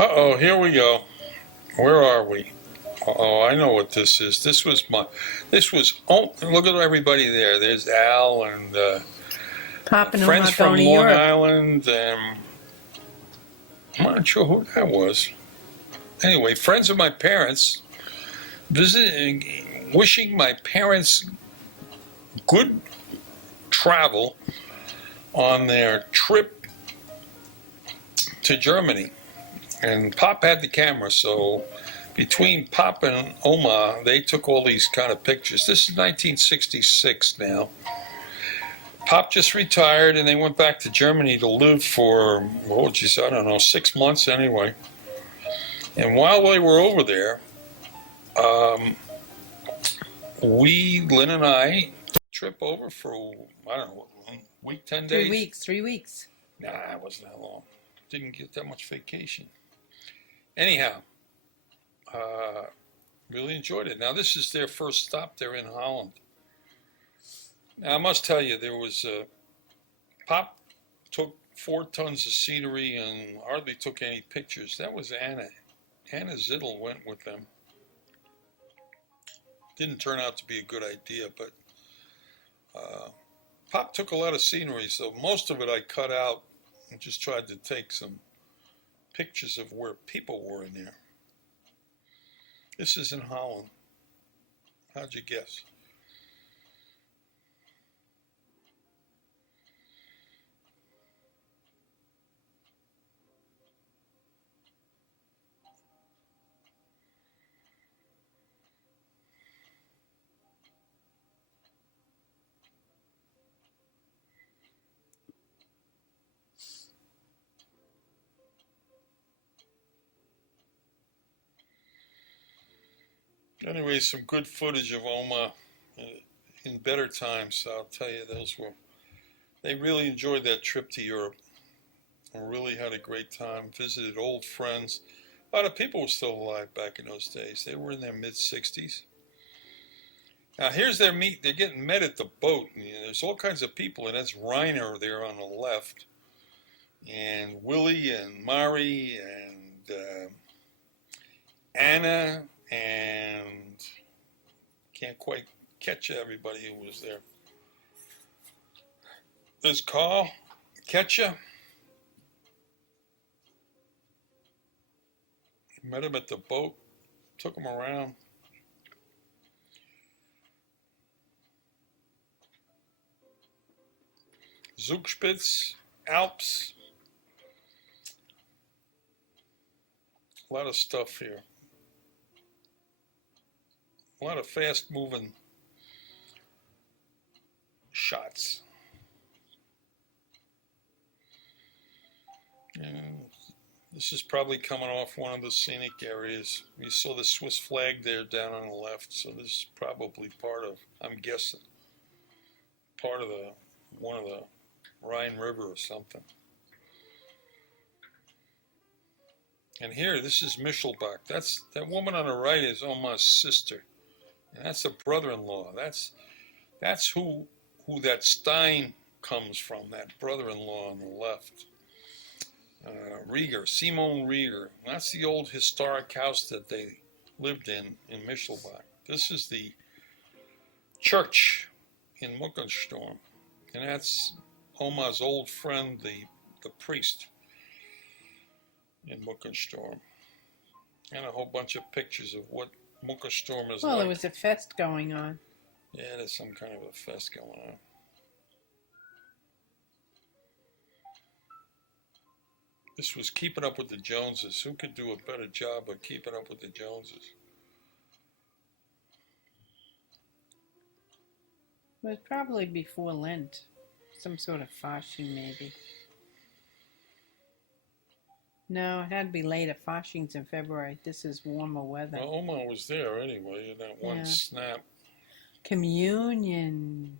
Uh-oh, here we go. Where are we? Oh, I know what this is. Oh, look at everybody there. There's Al and Pop and friends Oma from going to Long Europe. Island. I'm not sure who that was. Anyway, friends of my parents visiting, wishing my parents good travel on their trip to Germany. And Pop had the camera, so between Pop and Oma, they took all these kind of pictures. This is 1966 now. Pop just retired, and they went back to Germany to live for, oh, geez, I don't know, 6 months anyway. And while they were over there, um, Lynn and I, took a trip over for, I don't know, a week, 10 days? 3 weeks, 3 weeks. Nah, it wasn't that long. Didn't get that much vacation. Anyhow, uh, really enjoyed it. Now, this is their first stop. They're in Holland. Now, I must tell you, there was Pop took 4 tons of scenery and hardly took any pictures. That was Anna. Anna Zittel went with them. Didn't turn out to be a good idea, but Pop took a lot of scenery, so most of it I cut out and just tried to take some pictures of where people were in there. This is in Holland. How'd you guess? Anyway, some good footage of Oma in better times. I'll tell you, they really enjoyed that trip to Europe and really had a great time. Visited old friends. A lot of people were still alive back in those days. They were in their mid 60s. Now here's their meet. They're getting met at the boat. There's all kinds of people, and that's Reiner there on the left, and Willie and Mari and Anna, and can't quite catch everybody who was there. There's Carl, Ketcha. Met him at the boat, took him around. Zugspitz, Alps, a lot of stuff here. A lot of fast moving shots. And this is probably coming off one of the scenic areas. You saw the Swiss flag there down on the left, so this is probably part of, I'm guessing, part of one of the Rhine River or something. And here, this is Michelbach. That woman on the right is Oma's sister, and that's a brother-in-law. That's who that Stein comes from. That brother-in-law on the left. Rieger, Simon Rieger. That's the old historic house that they lived in Michelbach. This is the church in Muckenstorm, and that's Oma's old friend, the priest in Muckenstorm, and a whole bunch of pictures of what Muckenstorm is Well, like. there was a fest going on. Yeah, there's some kind of a fest going on. This was Keeping Up with the Joneses. Who could do a better job of keeping up with the Joneses? It was probably before Lent. Some sort of Fasching, maybe. No, it had to be later. Fasching's in February. This is warmer weather. Well, Oma was there anyway in that one snap. Communion.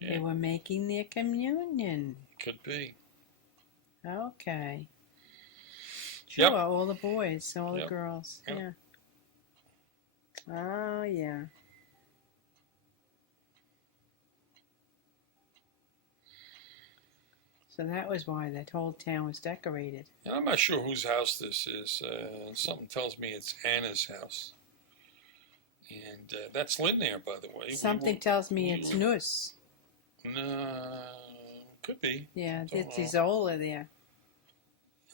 Yeah. They were making their communion. Could be. Okay. Sure, Yep. all the boys, all the Yep. girls. Yep. Yeah. Oh, yeah. So that was why that whole town was decorated. And I'm not sure whose house this is. Something tells me it's Anna's house. And that's Lynn there, by the way. Something tells me it's Nus. No, could be. Yeah, it's Isola there.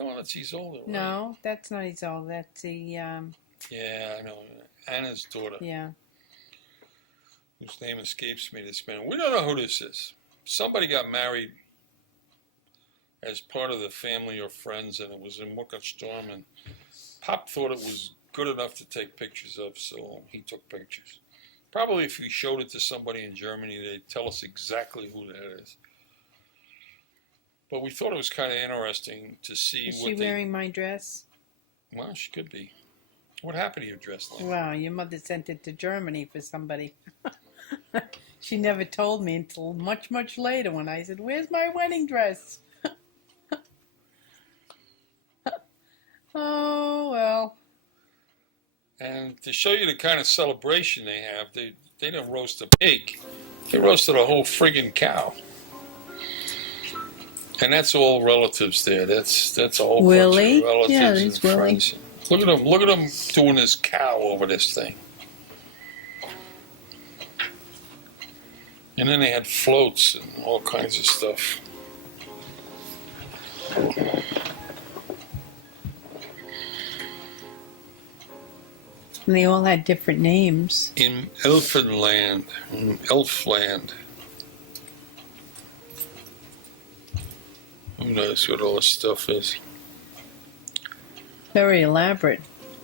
Oh, that's Isola, right? No, that's not Isola. That's the... Yeah, I know. Anna's daughter. Yeah. Whose name escapes me this minute. We don't know who this is. Somebody got married as part of the family or friends, and it was in Storm, and Pop thought it was good enough to take pictures of, so he took pictures. Probably if we showed it to somebody in Germany, they'd tell us exactly who that is. But we thought it was kind of interesting to see Is she wearing my dress? Well, she could be. What happened to your dress, Lynn? Well, your mother sent it to Germany for somebody. She never told me until much, much later when I said, "Where's my wedding dress?" Oh, well. And to show you the kind of celebration they have, they didn't roast a pig. They roasted a whole friggin' cow. And that's all relatives there. That's a whole bunch of relatives and friends. Look at them. Look at them doing this cow over this thing. And then they had floats and all kinds of stuff. And they all had different names. In Elfland. Who knows what all this stuff is? Very elaborate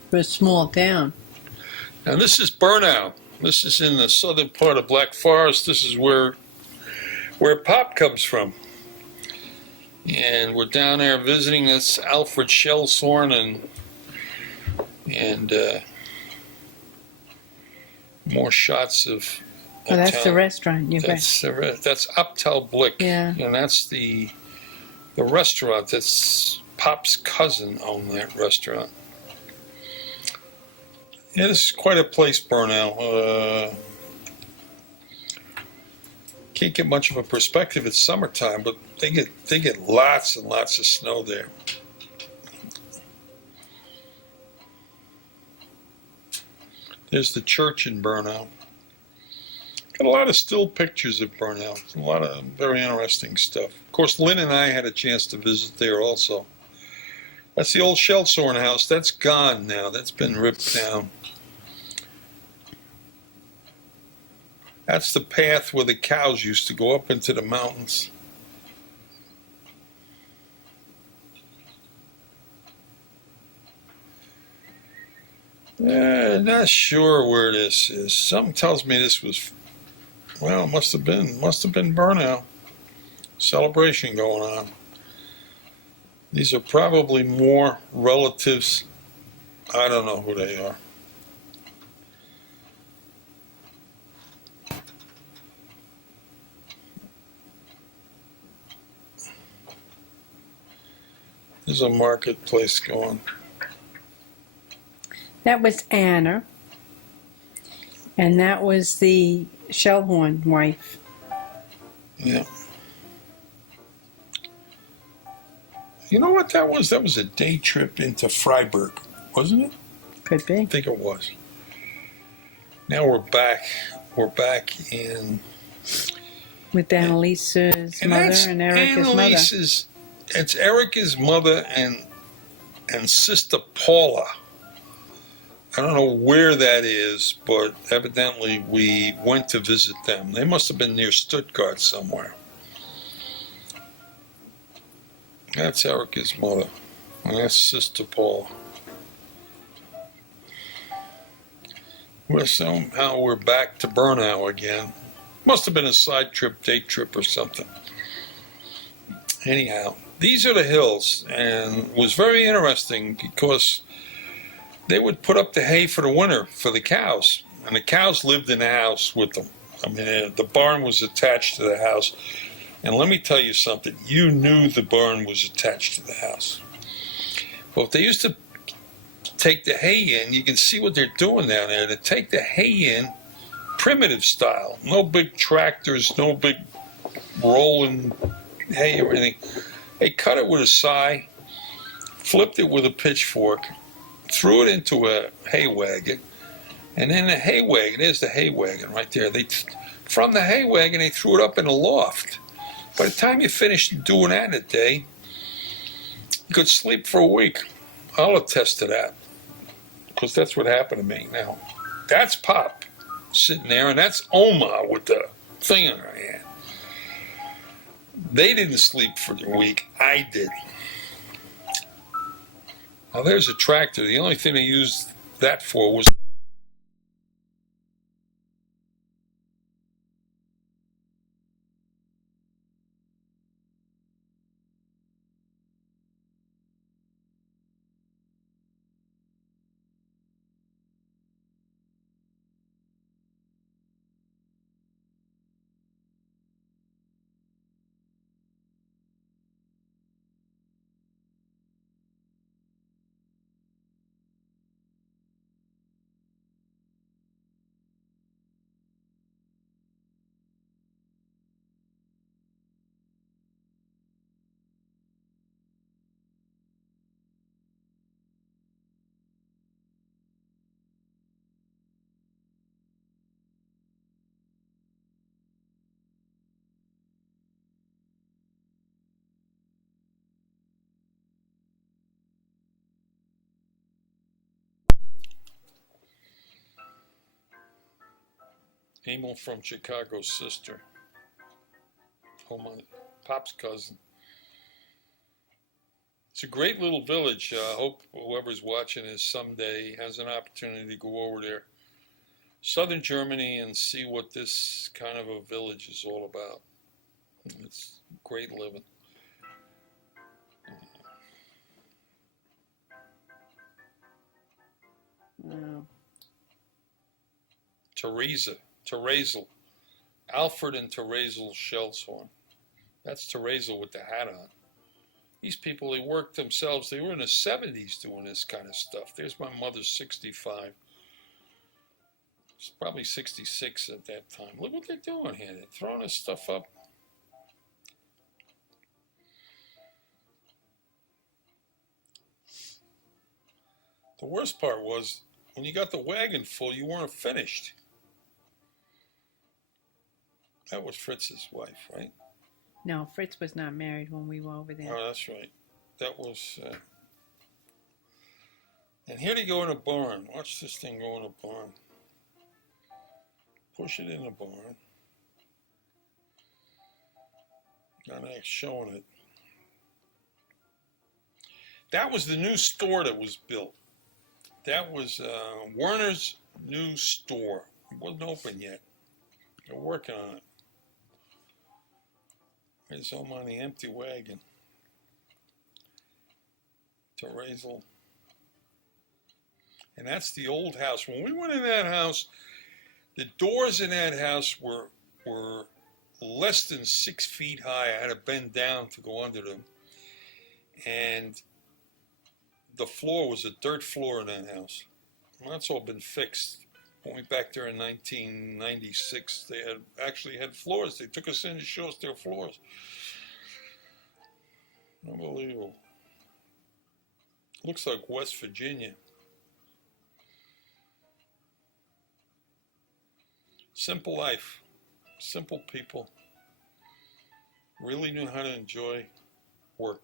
for a small town. And this is Burnout. This is in the southern part of Black Forest. This is where Pop comes from. And we're down there visiting this Alfred Shellthorn and more shots of. Oh, that's the restaurant. That's Uptel Blick. Yeah. And that's the restaurant. That's Pop's cousin owned that restaurant. Yeah, this is quite a place, Burnout. Can't get much of a perspective. It's summertime, but they get lots and lots of snow there. There's the church in Burnout. Got a lot of still pictures of Burnout. A lot of very interesting stuff. Of course, Lynn and I had a chance to visit there also. That's the old Shellthorn house. That's gone now. That's been ripped down. That's the path where the cows used to go up into the mountains. Not sure where this is. Something tells me this was, well, it must have been Burnout. Celebration going on. These are probably more relatives. I don't know who they are. There's a marketplace going. That was Anna. And that was the Shellhorn wife. Yeah. You know what that was? That was a day trip into Freiburg, wasn't it? Could be. I think it was. Now we're back. We're back in... With Annalise's mother and Erica's mother. It's Erica's mother and Sister Paula. I don't know where that is, but evidently we went to visit them. They must have been near Stuttgart somewhere. That's Erica's mother. And that's Sister Paula. Somehow we're back to Burnout again. Must have been a side trip, day trip or something. Anyhow, these are the hills, and it was very interesting because they would put up the hay for the winter for the cows, and the cows lived in the house with them. I mean, the barn was attached to the house, and let me tell you something, you knew the barn was attached to the house. Well, if they used to take the hay in, you can see what they're doing down there. They take the hay in primitive style, no big tractors, no big rolling hay or anything. They cut it with a scythe, flipped it with a pitchfork, threw it into a hay wagon, and then the hay wagon, there's the hay wagon right there. From the hay wagon, they threw it up in the loft. By the time you finished doing that in a day, you could sleep for a week. I'll attest to that, because that's what happened to me. Now, that's Pop sitting there, and that's Oma with the thing in her hand. They didn't sleep for the week. I did. Now, there's a tractor. The only thing they used that for was Emil from Chicago's sister. Oma, Pop's cousin. It's a great little village. I hope whoever's watching this someday has an opportunity to go over there, southern Germany, and see what this kind of a village is all about. It's great living. Wow. Terezel. Alfred and Terezel Shellshorn. That's Terezel with the hat on. These people, they worked themselves. They were in the 70s doing this kind of stuff. There's my mother's 65. It's probably 66 at that time. Look what they're doing here. They're throwing this stuff up. The worst part was, when you got the wagon full, you weren't finished. That was Fritz's wife, right? No, Fritz was not married when we were over there. Oh, that's right. That was... And here they go in a barn. Watch this thing go in a barn. Push it in the barn. Now they're showing it. That was the new store that was built. That was Werner's new store. It wasn't open yet. They're working on it. There's home on the empty wagon. Terezel. And that's the old house. When we went in that house, the doors in that house were less than 6 feet high. I had to bend down to go under them. And the floor was a dirt floor in that house. Well, that's all been fixed. When we back there in 1996, they had actually had floors. They took us in to show us their floors. Unbelievable. Looks like West Virginia. Simple life, simple people. Really knew how to enjoy work,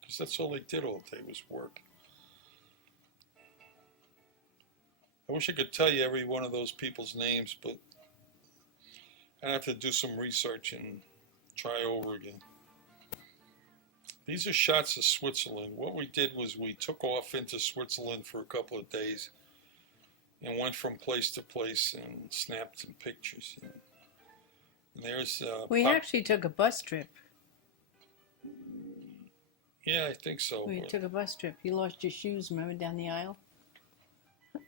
because that's all they did all day was work. I wish I could tell you every one of those people's names, but I'd have to do some research and try over again. These are shots of Switzerland. What we did was we took off into Switzerland for a couple of days and went from place to place and snapped some pictures. And there's We actually took a bus trip. Yeah, I think so. We took a bus trip. You lost your shoes, remember, down the aisle?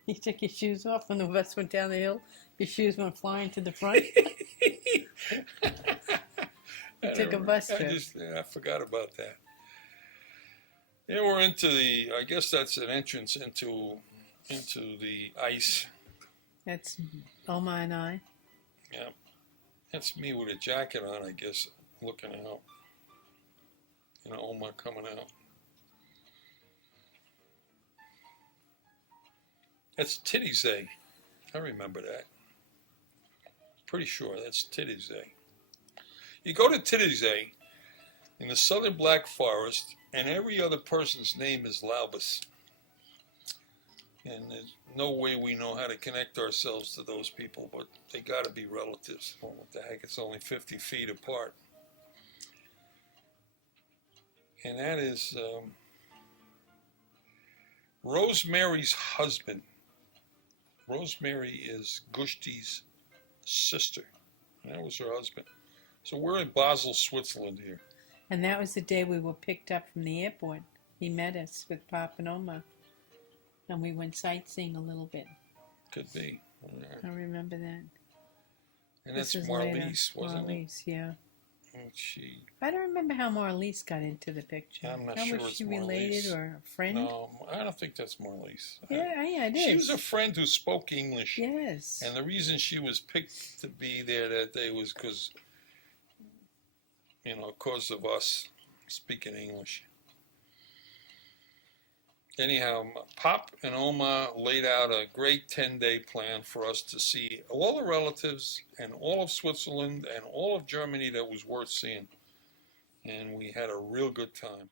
You took your shoes off when the bus went down the hill. Your shoes went flying to the front. We took a bus trip. I forgot about that. Yeah, we're into the, I guess that's an entrance into the ice. That's Oma and I. Yeah. That's me with a jacket on, I guess, looking out. Oma coming out. That's Tiddysay. I remember that. Pretty sure that's Tiddysay. You go to Tiddysay in the southern Black Forest, and every other person's name is Laubis. And there's no way we know how to connect ourselves to those people, but they got to be relatives. Well, what the heck, it's only 50 feet apart. And that is Rosemary's husband. Rosemary is Gushti's sister. And that was her husband. So we're in Basel, Switzerland here. And that was the day we were picked up from the airport. He met us with Pop and Oma. And we went sightseeing a little bit. Could be. I remember that. And that's Marlise, wasn't it? Marlise, yeah. And I don't remember how Marlise got into the picture. I'm not how sure was it's she related Marlise. or a friend? No, I don't think that's Marlise. Yeah, it is. She was a friend who spoke English. Yes. And the reason she was picked to be there that day was because, because of us speaking English. Anyhow, Pop and Oma laid out a great 10-day plan for us to see all the relatives and all of Switzerland and all of Germany that was worth seeing. And we had a real good time.